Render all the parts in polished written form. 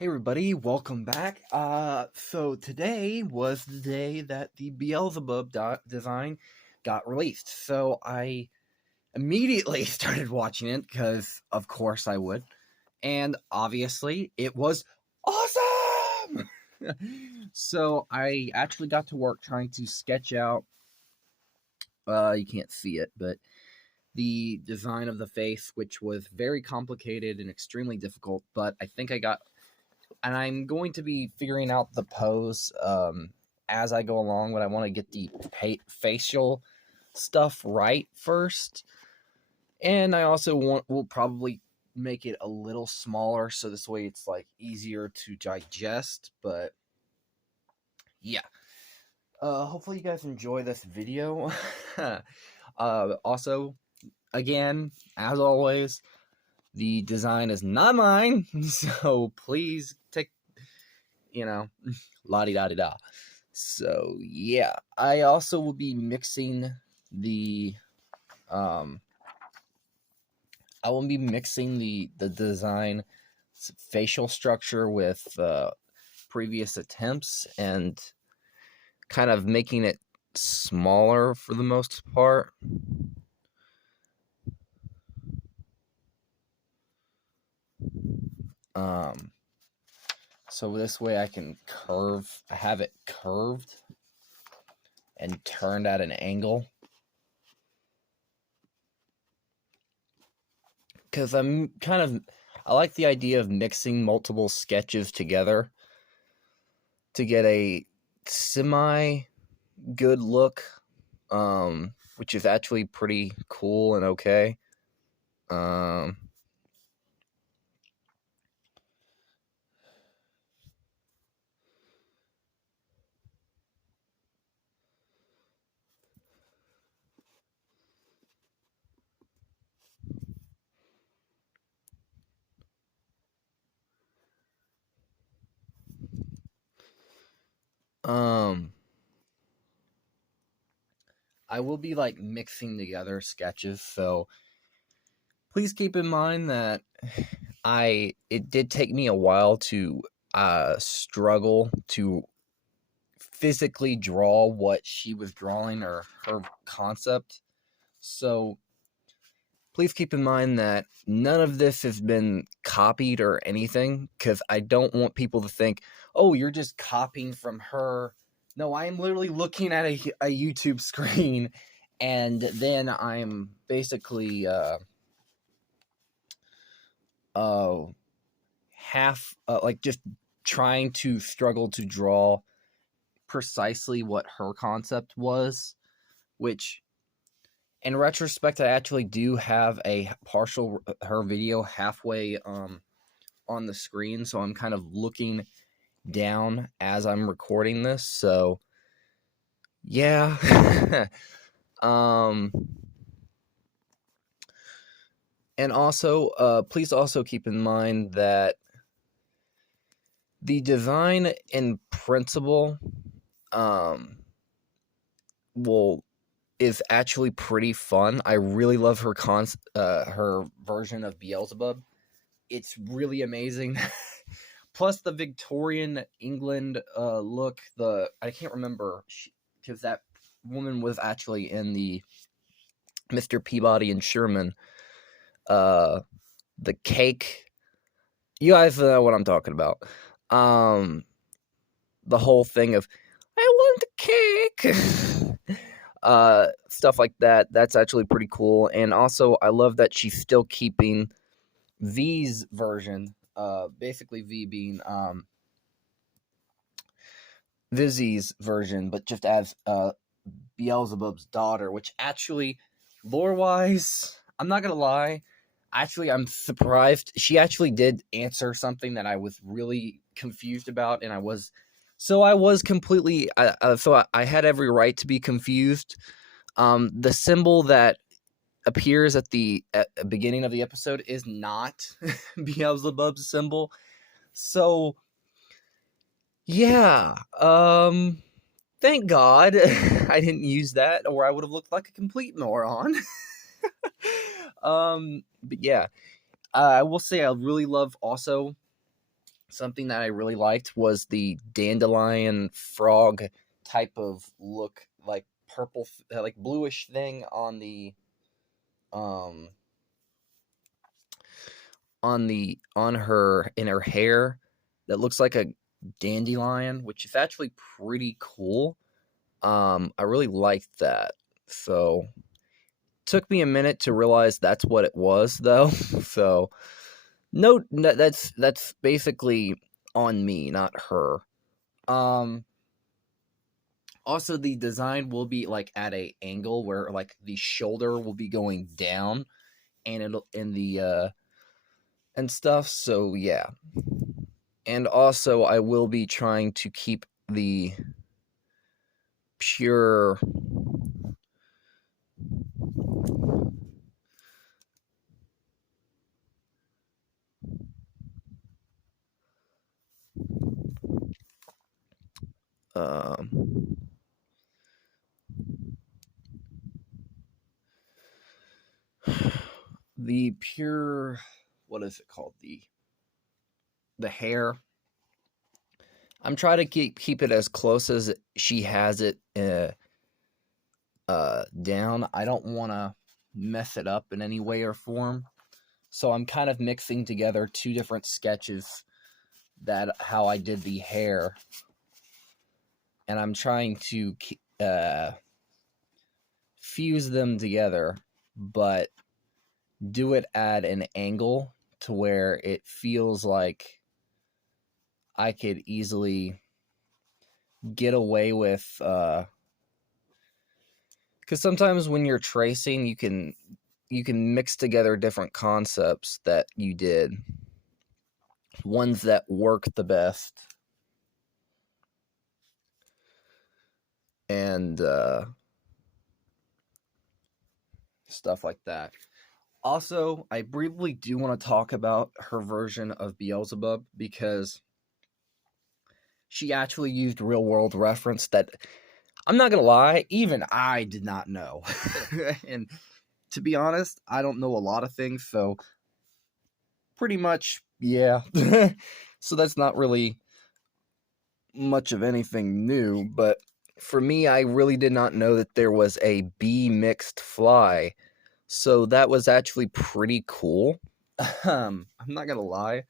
Hey everybody, welcome back. So today was the day that the Beelzebub design got released. So I immediately started watching it because, of course, I would, and obviously it was awesome. So I actually got to work trying to sketch out. You can't see it, but the design of the face, which was very complicated and extremely difficult. But I think I got and I'm going to be figuring out the pose as I go along, but I want to get the facial stuff right first. And I also will probably make it a little smaller so this way it's like easier to digest. But yeah, hopefully you guys enjoy this video. Also, again, as always, the design is not mine, so please take, la di da di da. So yeah, I also will be mixing the the design facial structure with previous attempts and kind of making it smaller for the most part. So this way I can have it curved and turned at an angle. Because I like the idea of mixing multiple sketches together to get a semi good look, which is actually pretty cool and okay. Um, um, I will be like mixing together sketches, so please keep in mind that it did take me a while to struggle to physically draw what she was drawing or her concept. So please keep in mind that none of this has been copied or anything, because I don't want people to think, oh, you're just copying from her. No, I am literally looking at a YouTube screen, and then I'm basically like just trying to struggle to draw precisely what her concept was, which in retrospect I actually do have a partial her video halfway on the screen, so I'm kind of looking down as I'm recording this. So yeah. And also please also keep in mind that the design in principle will is actually pretty fun. I really love her version of Beelzebub. It's really amazing. Plus the Victorian England look. I can't remember because that woman was actually in the Mr. Peabody and Sherman. The cake. You guys know what I'm talking about. The whole thing of I want the cake. Stuff like that. That's actually pretty cool. And also I love that she's still keeping V's version. Basically V being Vizzy's version, but just as Beelzebub's daughter, which actually, lore-wise, I'm not gonna lie, actually I'm surprised. She actually did answer something that I was really confused about, and I was completely, so I had every right to be confused. The symbol that appears at the beginning of the episode is not Beelzebub's symbol. So yeah, thank God I didn't use that, or I would have looked like a complete moron. But yeah, I will say I really love also something that I really liked was the dandelion frog type of look, like purple, like bluish thing um on her in her hair that looks like a dandelion, which is actually pretty cool. I really liked that. So took me a minute to realize that's what it was, though. So no, that's basically on me, not her. Um, Also, the design will be like at a angle where like the shoulder will be going down, and it'll in the and stuff. So yeah, and also I will be trying to keep the pure um the pure, what is it called, the hair. I'm trying to keep it as close as she has it down. I don't want to mess it up in any way or form. So I'm kind of mixing together two different sketches that how I did the hair, and I'm trying to fuse them together, but do it at an angle to where it feels like I could easily get away with because sometimes when you're tracing you can mix together different concepts that you did, ones that work the best, and stuff like that. Also, I briefly do want to talk about her version of Beelzebub because she actually used real world reference that, I'm not gonna lie, even I did not know. And to be honest, I don't know a lot of things, so pretty much, yeah. So that's not really much of anything new, but for me, I really did not know that there was a bee mixed fly. So that was actually pretty cool. I'm not gonna lie.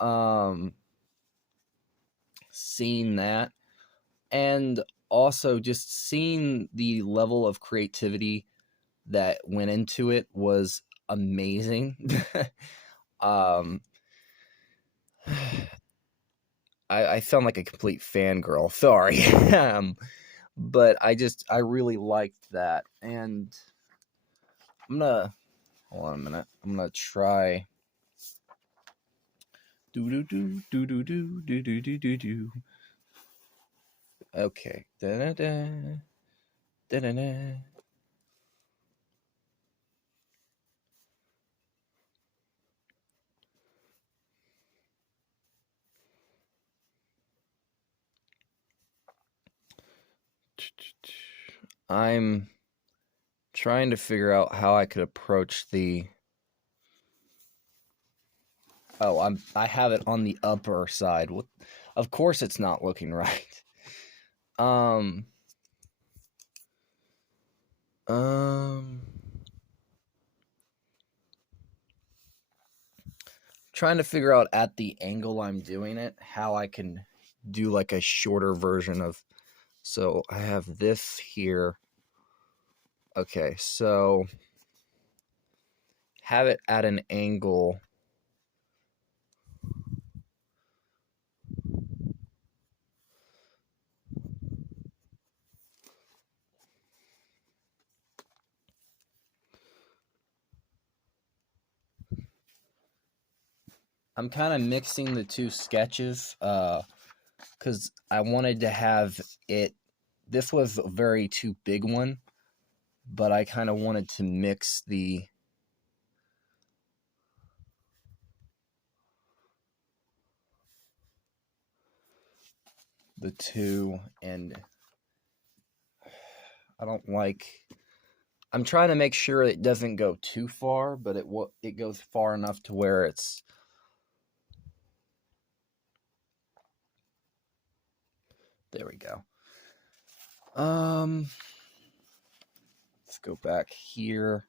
Um, Seeing that, and also just seeing the level of creativity that went into it was amazing. um, I sound like a complete fangirl. Sorry. But I really liked that, and I'm gonna hold on a minute. I'm gonna try. Do do do do do do do do do do do. Okay. Da da da da da da. I'm trying to figure out how I could approach the. Oh, I have it on the upper side. What? Of course, it's not looking right. Um. Um. Trying to figure out at the angle I'm doing it how I can do like a shorter version of. So I have this here. Okay, so have it at an angle. I'm kind of mixing the two sketches because I wanted to have it. This was a very too big one, but I kind of wanted to mix the two, and I don't like. I'm trying to make sure it doesn't go too far, but it goes far enough to where it's There we go. Let's go back here.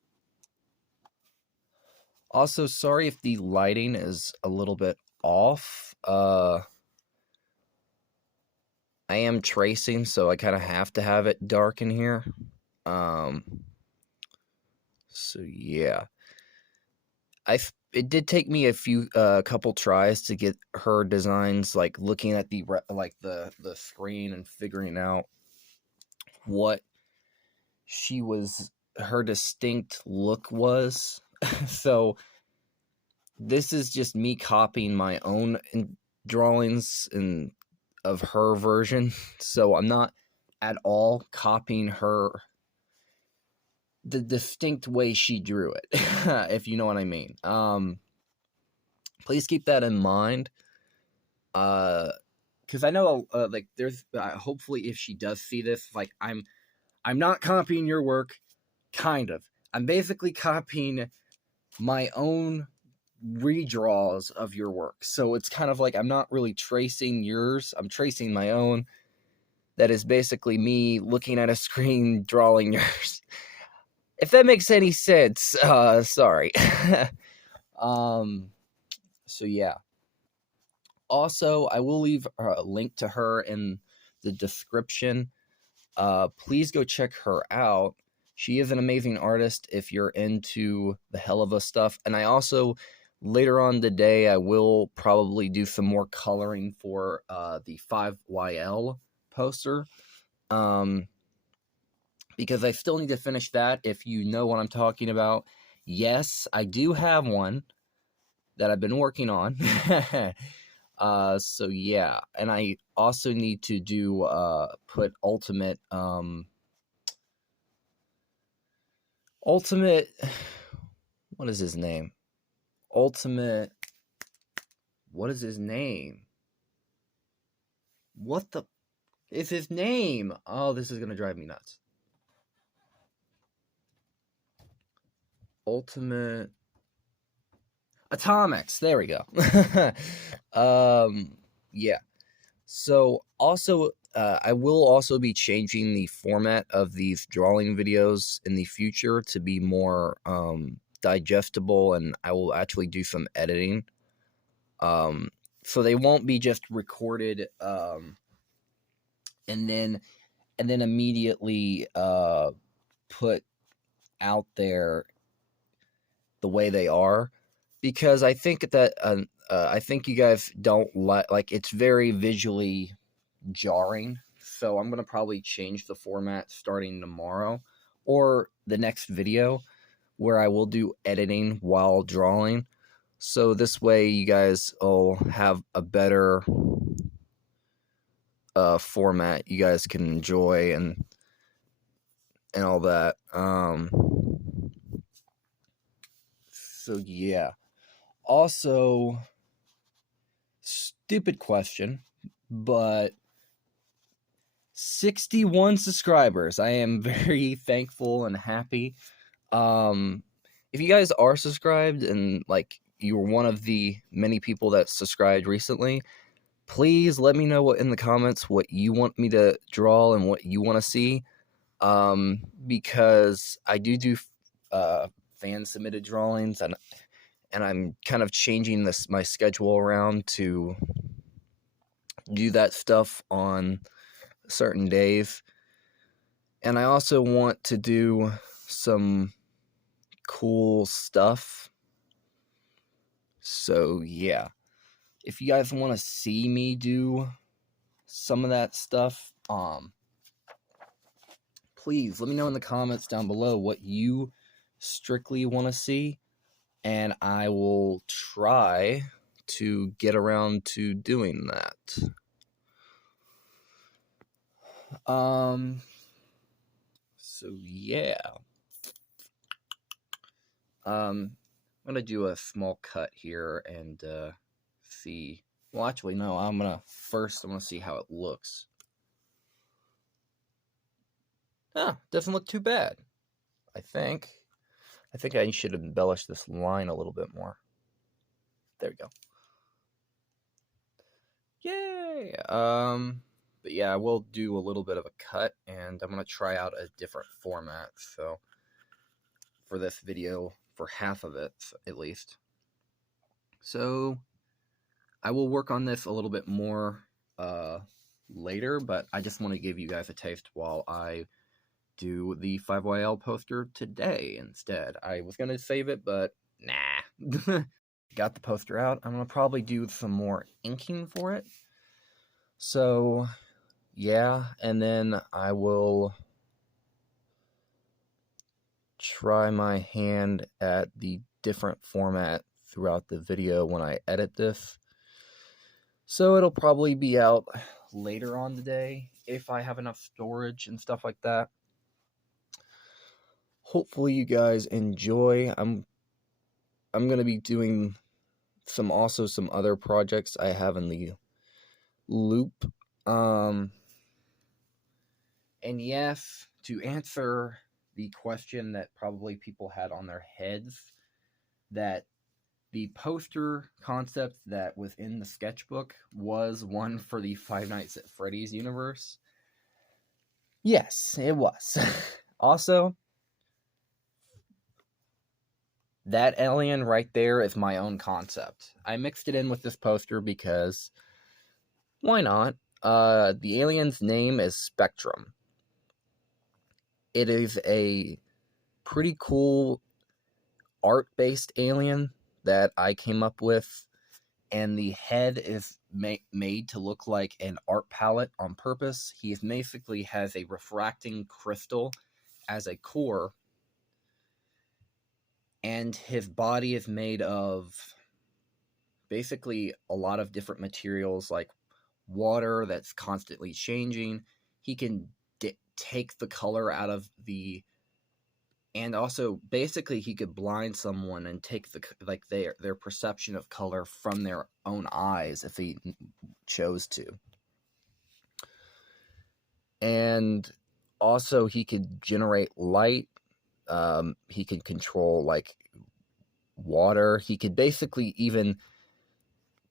Also, sorry if the lighting is a little bit off. I am tracing, so I kind of have to have it dark in here. So yeah. It did take me a couple tries to get her designs, like looking at the screen and figuring out what her distinct look was. So this is just me copying my own drawings of her version. So I'm not at all copying the distinct way she drew it, if you know what I mean. Please keep that in mind. Because I know, like, there's hopefully if she does see this, like, I'm not copying your work, kind of. I'm basically copying my own redraws of your work. So it's kind of like I'm not really tracing yours. I'm tracing my own. That is basically me looking at a screen, drawing yours. If that makes any sense, sorry. So yeah. Also, I will leave a link to her in the description. Please go check her out. She is an amazing artist if you're into the Helluva stuff. And I also, later on today, I will probably do some more coloring for the 5YL poster. Because I still need to finish that, if you know what I'm talking about. Yes, I do have one that I've been working on. So yeah, and I also need to do put ultimate what is his name? What is his name? What the is his name? Oh, this is gonna drive me nuts. Ultimate Atomics. There we go. Yeah. So also, I will also be changing the format of these drawing videos in the future to be more digestible, and I will actually do some editing. So they won't be just recorded and then immediately put out there the way they are, because I think that I think you guys don't like it's very visually jarring. So I'm gonna probably change the format starting tomorrow or the next video, where I will do editing while drawing. So this way you guys will have a better format you guys can enjoy and all that. So yeah. Also, stupid question, but 61 subscribers. I am very thankful and happy. If you guys are subscribed and like you were one of the many people that subscribed recently, please let me know in the comments what you want me to draw and what you want to see. Because I do fan submitted drawings, and I'm kind of changing my schedule around to do that stuff on certain days. And I also want to do some cool stuff. So yeah, if you guys want to see me do some of that stuff, please let me know in the comments down below what you strictly want to see, and I will try to get around to doing that. So yeah. I'm gonna do a small cut here and see. Well, actually, no. I'm gonna see how it looks. Doesn't look too bad. I think I should embellish this line a little bit more. There we go. Yay! But yeah, I will do a little bit of a cut, and I'm going to try out a different format, so for this video, for half of it, at least. So, I will work on this a little bit more later, but I just want to give you guys a taste while I do the 5YL poster today instead. I was going to save it, but nah. Got the poster out. I'm going to probably do some more inking for it. So, yeah, and then I will try my hand at the different format throughout the video when I edit this. So it'll probably be out later on today if I have enough storage and stuff like that. Hopefully you guys enjoy. I'm going to be doing some other projects I have in the loop. And yes, to answer the question that probably people had on their heads, that the poster concept that was in the sketchbook was one for the Five Nights at Freddy's universe. Yes, it was. Also, that alien right there is my own concept. I mixed it in with this poster because why not? The alien's name is Spectrum. It is a pretty cool art-based alien that I came up with, and the head is made to look like an art palette on purpose. He basically has a refracting crystal as a core, and his body is made of basically a lot of different materials, like water that's constantly changing. He can take the color out of the, and also basically he could blind someone and take their perception of color from their own eyes if he chose to. And also he could generate light. He could control like water. He could basically even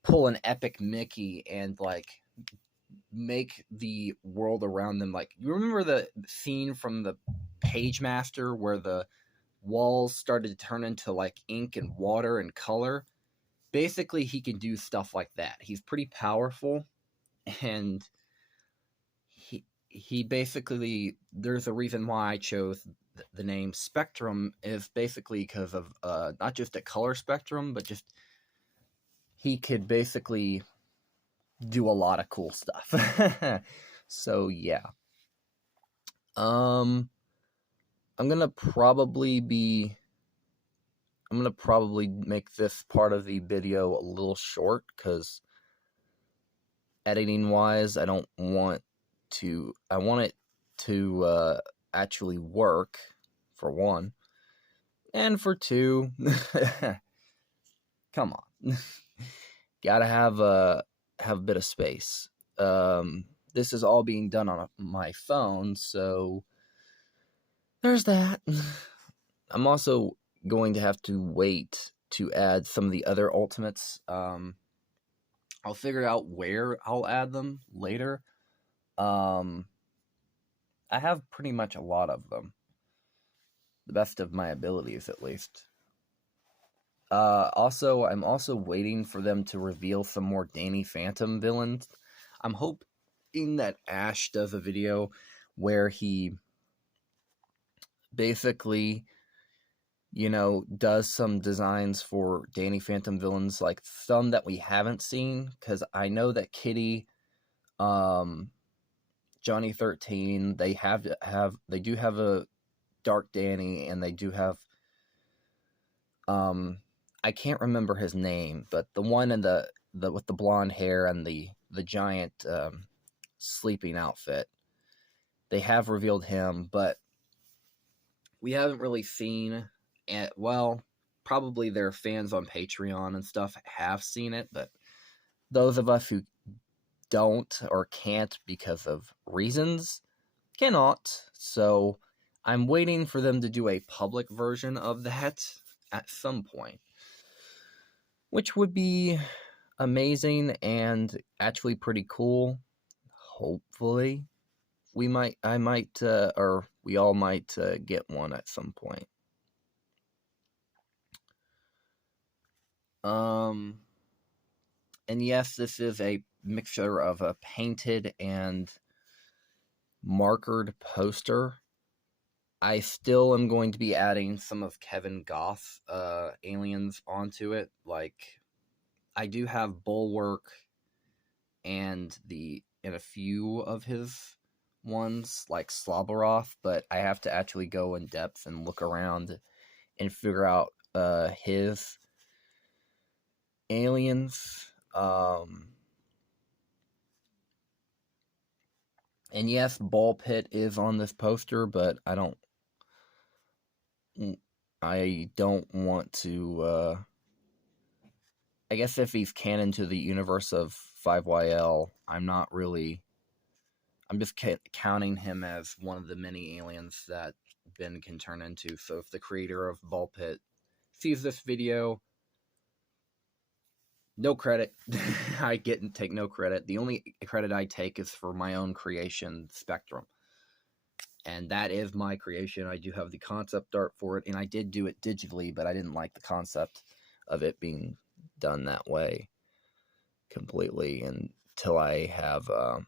pull an epic Mickey and like make the world around them, like, you remember the scene from the Page Master where the walls started to turn into like ink and water and color? Basically he can do stuff like that. He's pretty powerful, and he basically, there's a reason why I chose the name Spectrum, is basically because of not just a color spectrum, but just he could basically do a lot of cool stuff. So yeah. I'm gonna probably make this part of the video a little short, because editing wise, I want it to actually work, for one, and for two, come on, gotta have a bit of space. This is all being done on my phone, so there's that. I'm also going to have to wait to add some of the other ultimates. I'll figure out where I'll add them later. I have pretty much a lot of them, the best of my abilities, at least. Also, I'm also waiting for them to reveal some more Danny Phantom villains. I'm hoping that Ash does a video where he basically, does some designs for Danny Phantom villains, like some that we haven't seen, because I know that Kitty, Johnny 13, they do have a Dark Danny, and they do have, I can't remember his name, but the one in the with the blonde hair and the giant sleeping outfit, they have revealed him, but we haven't really seen it. Well, probably their fans on Patreon and stuff have seen it, but those of us who don't or can't because of reasons cannot. So I'm waiting for them to do a public version of that at some point, which would be amazing and actually pretty cool. hopefully I might, or we all might get one at some point. And yes, this is a mixture of a painted and markered poster. I still am going to be adding some of Kevin Goth's aliens onto it. Like, I do have Bulwark and a few of his ones, like Slobberoth, but I have to actually go in depth and look around and figure out his aliens. And yes, Ball Pit is on this poster, but I don't want to. I guess if he's canon to the universe of 5YL, I'm not really. I'm just counting him as one of the many aliens that Ben can turn into. So if the creator of Ball Pit sees this video, no credit. I take no credit. The only credit I take is for my own creation, Spectrum. And that is my creation. I do have the concept art for it, and I did do it digitally, but I didn't like the concept of it being done that way completely until I have, a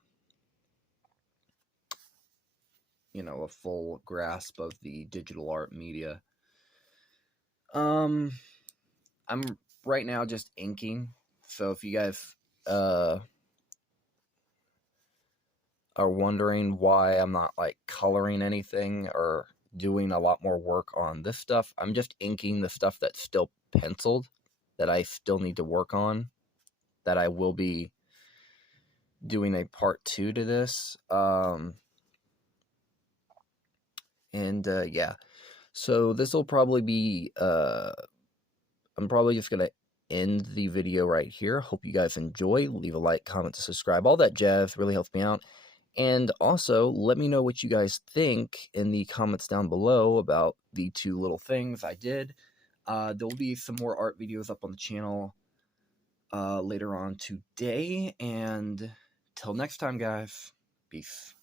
full grasp of the digital art media. I'm right now just inking, so if you guys are wondering why I'm not like coloring anything or doing a lot more work on this stuff, I'm just inking the stuff that's still penciled that I still need to work on, that I will be doing a part 2 to this. Yeah, so this will probably be I'm probably just gonna end the video right here. Hope you guys enjoy. Leave a like, comment, subscribe, all that jazz really helps me out. And also, let me know what you guys think in the comments down below about the 2 little things I did. There will be some more art videos up on the channel later on today. And till next time, guys, peace.